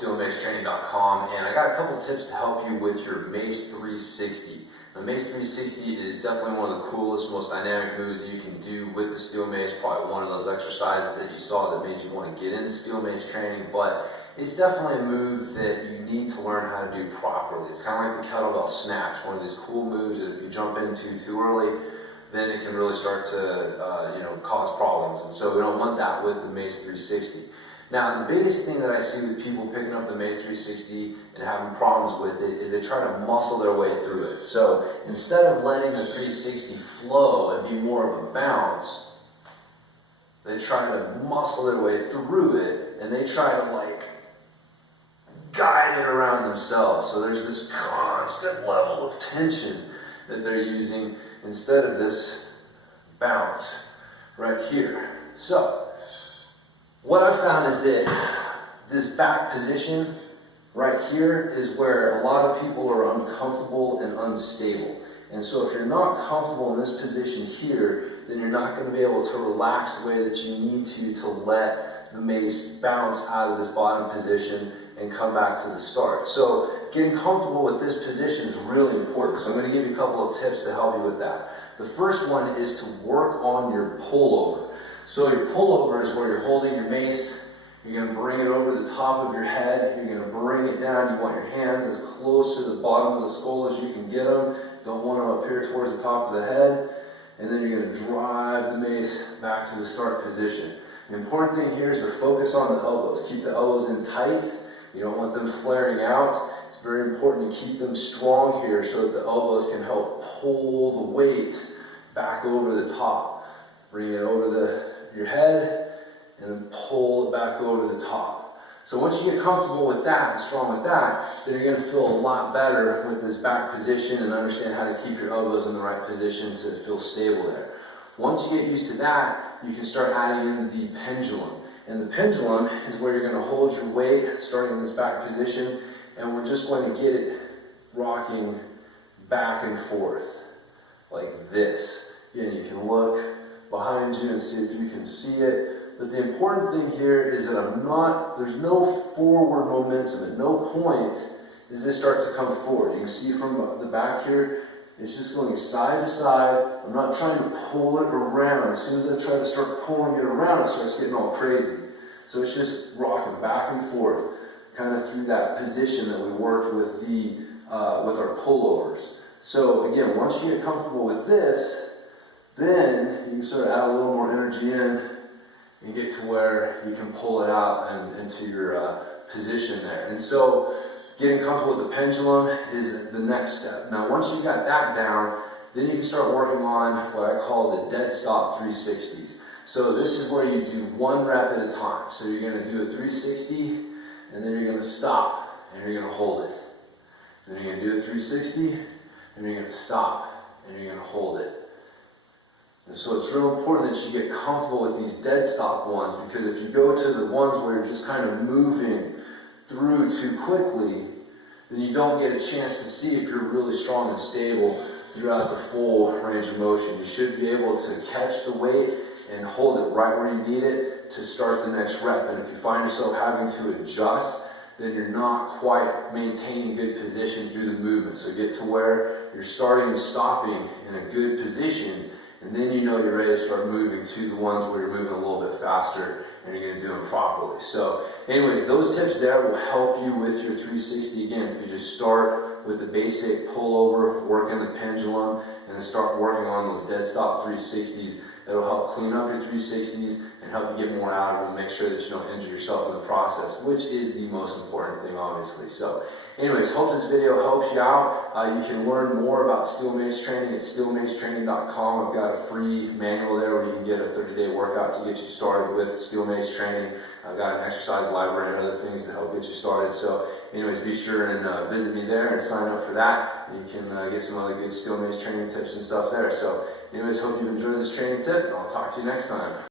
steelmacetraining.com, and I got a couple tips to help you with your Mace 360. The Mace 360 is definitely one of the coolest, most dynamic moves that you can do with the steel mace. Probably one of those exercises that you saw that made you want to get into steel mace training, but it's definitely a move that you need to learn how to do properly. It's kind of like the kettlebell snatch, one of these cool moves that if you jump into too early, then it can really start to cause problems. And so we don't want that with the Mace 360. Now, the biggest thing that I see with people picking up the Mace 360 and having problems with it is they try to muscle their way through it. So instead of letting the 360 flow and be more of a bounce, they try to muscle their way through it, and they try to like guide it around themselves. So there's this constant level of tension that they're using instead of this bounce right here. So what I found is that this back position right here is where a lot of people are uncomfortable and unstable. And so if you're not comfortable in this position here, then you're not going to be able to relax the way that you need to let the mace bounce out of this bottom position and come back to the start. So getting comfortable with this position is really important. So I'm going to give you a couple of tips to help you with that. The first one is to work on your pullover. So your pullover is where you're holding your mace, you're going to bring it over the top of your head, you're going to bring it down, you want your hands as close to the bottom of the skull as you can get them, don't want them appear towards the top of the head, and then you're going to drive the mace back to the start position. The important thing here is to focus on the elbows. Keep the elbows in tight, you don't want them flaring out. It's very important to keep them strong here so that the elbows can help pull the weight back over the top. Bring it over your head, and then pull it back over the top. So once you get comfortable with that and strong with that, then you're going to feel a lot better with this back position and understand how to keep your elbows in the right position to feel stable there. Once you get used to that, you can start adding in the pendulum. And the pendulum is where you're going to hold your weight starting in this back position, and we're just going to get it rocking back and forth like this. Again, you can look behind you and see if you can see it. But the important thing here is that there's no forward momentum. At no point does this start to come forward. You can see from the back here, it's just going side to side. I'm not trying to pull it around. As soon as I try to start pulling it around, it starts getting all crazy. So it's just rocking back and forth, kind of through that position that we worked with with our pullovers. So again, once you get comfortable with this, then you can sort of add a little more energy in and get to where you can pull it out and into your position there. And so getting comfortable with the pendulum is the next step. Now once you got that down, then you can start working on what I call the dead stop 360's. So this is where you do one rep at a time. So you're going to do a 360, and then you're going to stop, and you're going to hold it. Then you're going to do a 360, and you're going to stop, and you're going to hold it. And so it's real important that you get comfortable with these dead stop ones, because if you go to the ones where you're just kind of moving through too quickly, then you don't get a chance to see if you're really strong and stable throughout the full range of motion. You should be able to catch the weight and hold it right where you need it to start the next rep. And if you find yourself having to adjust, then you're not quite maintaining good position through the movement. So get to where you're starting and stopping in a good position, and then you know you're ready to start moving to the ones where you're moving a little bit faster and you're going to do them properly. So anyways, those tips there will help you with your 360. Again, if you just start with the basic pullover, work in the pendulum, and then start working on those dead stop 360's, it'll help clean up your 360's and help you get more out of them, make sure that you don't injure yourself in the process, which is the most important thing, obviously. So anyways, hope this video helps you out. You can learn more about steel mace training at steelmacetraining.com. I've got a free manual there where you can get a 30-day workout to get you started with steel mace training. I've got an exercise library and other things to help get you started. So anyways, be sure and visit me there and sign up for that. You can get some other good steel mace training tips and stuff there. So anyways, hope you've enjoyed this training tip, and I'll talk to you next time.